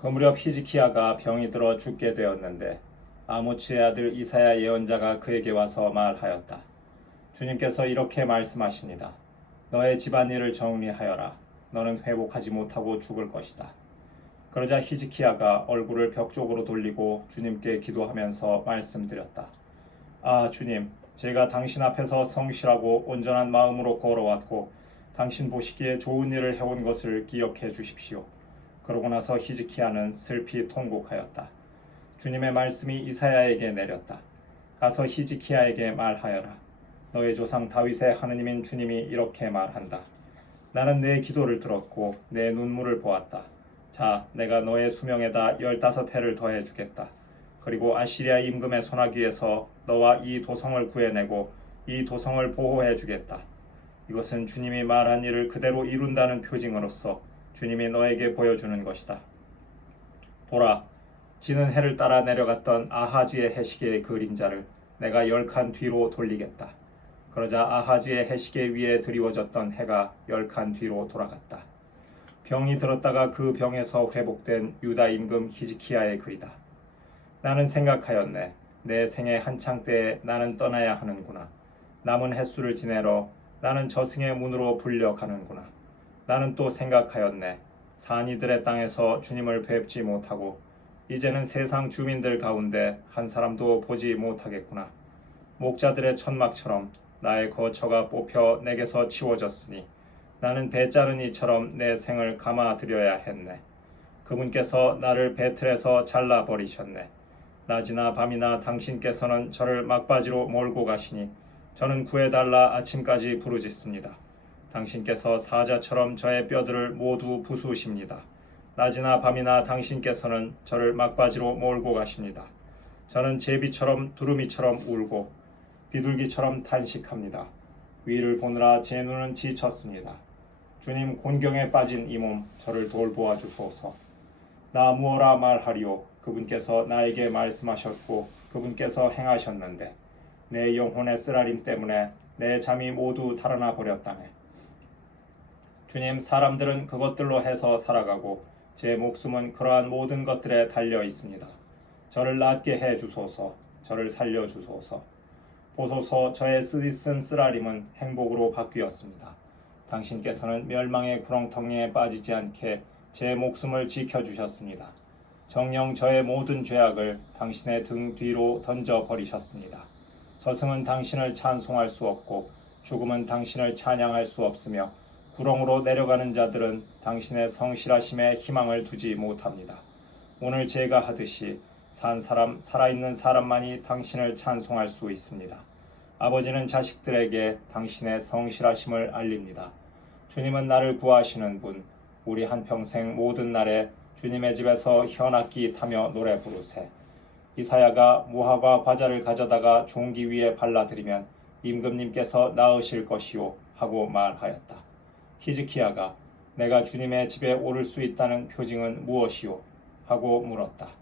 그 무렵 히지키야가 병이 들어 죽게 되었는데 아모츠의 아들 이사야 예언자가 그에게 와서 말하였다. 주님께서 이렇게 말씀하십니다. 너의 집안일을 정리하여라. 너는 회복하지 못하고 죽을 것이다. 그러자 히지키야가 얼굴을 벽 쪽으로 돌리고 주님께 기도하면서 말씀드렸다. 아 주님, 제가 당신 앞에서 성실하고 온전한 마음으로 걸어왔고 당신 보시기에 좋은 일을 해온 것을 기억해 주십시오. 그러고 나서 히지키야는 슬피 통곡하였다. 주님의 말씀이 이사야에게 내렸다. 가서 히지키야에게 말하여라. 너의 조상 다윗의 하느님인 주님이 이렇게 말한다. 나는 내 기도를 들었고 내 눈물을 보았다. 자, 내가 너의 수명에다 열다섯 해를 더해 주겠다. 그리고 아시리아 임금의 소나기에서 너와 이 도성을 구해내고 이 도성을 보호해 주겠다. 이것은 주님이 말한 일을 그대로 이룬다는 표징으로서 주님이 너에게 보여주는 것이다. 보라, 지는 해를 따라 내려갔던 아하지의 해시계의 그림자를 내가 열 칸 뒤로 돌리겠다. 그러자 아하지의 해시계 위에 드리워졌던 해가 열 칸 뒤로 돌아갔다. 병이 들었다가 그 병에서 회복된 유다 임금 히지키야의 글이다. 나는 생각하였네. 내 생애 한창 때에 나는 떠나야 하는구나. 남은 햇수를 지내러 나는 저승의 문으로 불려 가는구나. 나는 또 생각하였네. 산이들의 땅에서 주님을 뵙지 못하고 이제는 세상 주민들 가운데 한 사람도 보지 못하겠구나. 목자들의 천막처럼 나의 거처가 뽑혀 내게서 치워졌으니 나는 배 자른 이처럼 내 생을 감아 드려야 했네. 그분께서 나를 배틀에서 잘라 버리셨네. 낮이나 밤이나 당신께서는 저를 막바지로 몰고 가시니 저는 구해달라 아침까지 부르짖습니다. 당신께서 사자처럼 저의 뼈들을 모두 부수십니다. 낮이나 밤이나 당신께서는 저를 막바지로 몰고 가십니다. 저는 제비처럼 두루미처럼 울고 비둘기처럼 탄식합니다. 위를 보느라 제 눈은 지쳤습니다. 주님 곤경에 빠진 이 몸 저를 돌보아 주소서. 나 무어라 말하리오. 그분께서 나에게 말씀하셨고 그분께서 행하셨는데 내 영혼의 쓰라림 때문에 내 잠이 모두 달아나 버렸다네. 주님 사람들은 그것들로 해서 살아가고 제 목숨은 그러한 모든 것들에 달려 있습니다. 저를 낫게 해 주소서. 저를 살려 주소서. 보소서 저의 쓰디쓴 쓰라림은 행복으로 바뀌었습니다. 당신께서는 멸망의 구렁텅이에 빠지지 않게 제 목숨을 지켜 주셨습니다. 정령 저의 모든 죄악을 당신의 등 뒤로 던져 버리셨습니다. 저승은 당신을 찬송할 수 없고 죽음은 당신을 찬양할 수 없으며 구렁으로 내려가는 자들은 당신의 성실하심에 희망을 두지 못합니다. 오늘 제가 하듯이 산 사람 살아있는 사람만이 당신을 찬송할 수 있습니다. 아버지는 자식들에게 당신의 성실하심을 알립니다. 주님은 나를 구하시는 분, 우리 한평생 모든 날에 주님의 집에서 현악기 타며 노래 부르세. 이사야가 무화과 과자를 가져다가 종기 위에 발라드리면 임금님께서 나으실 것이요 하고 말하였다. 히즈키야가 내가 주님의 집에 오를 수 있다는 표징은 무엇이요? 하고 물었다.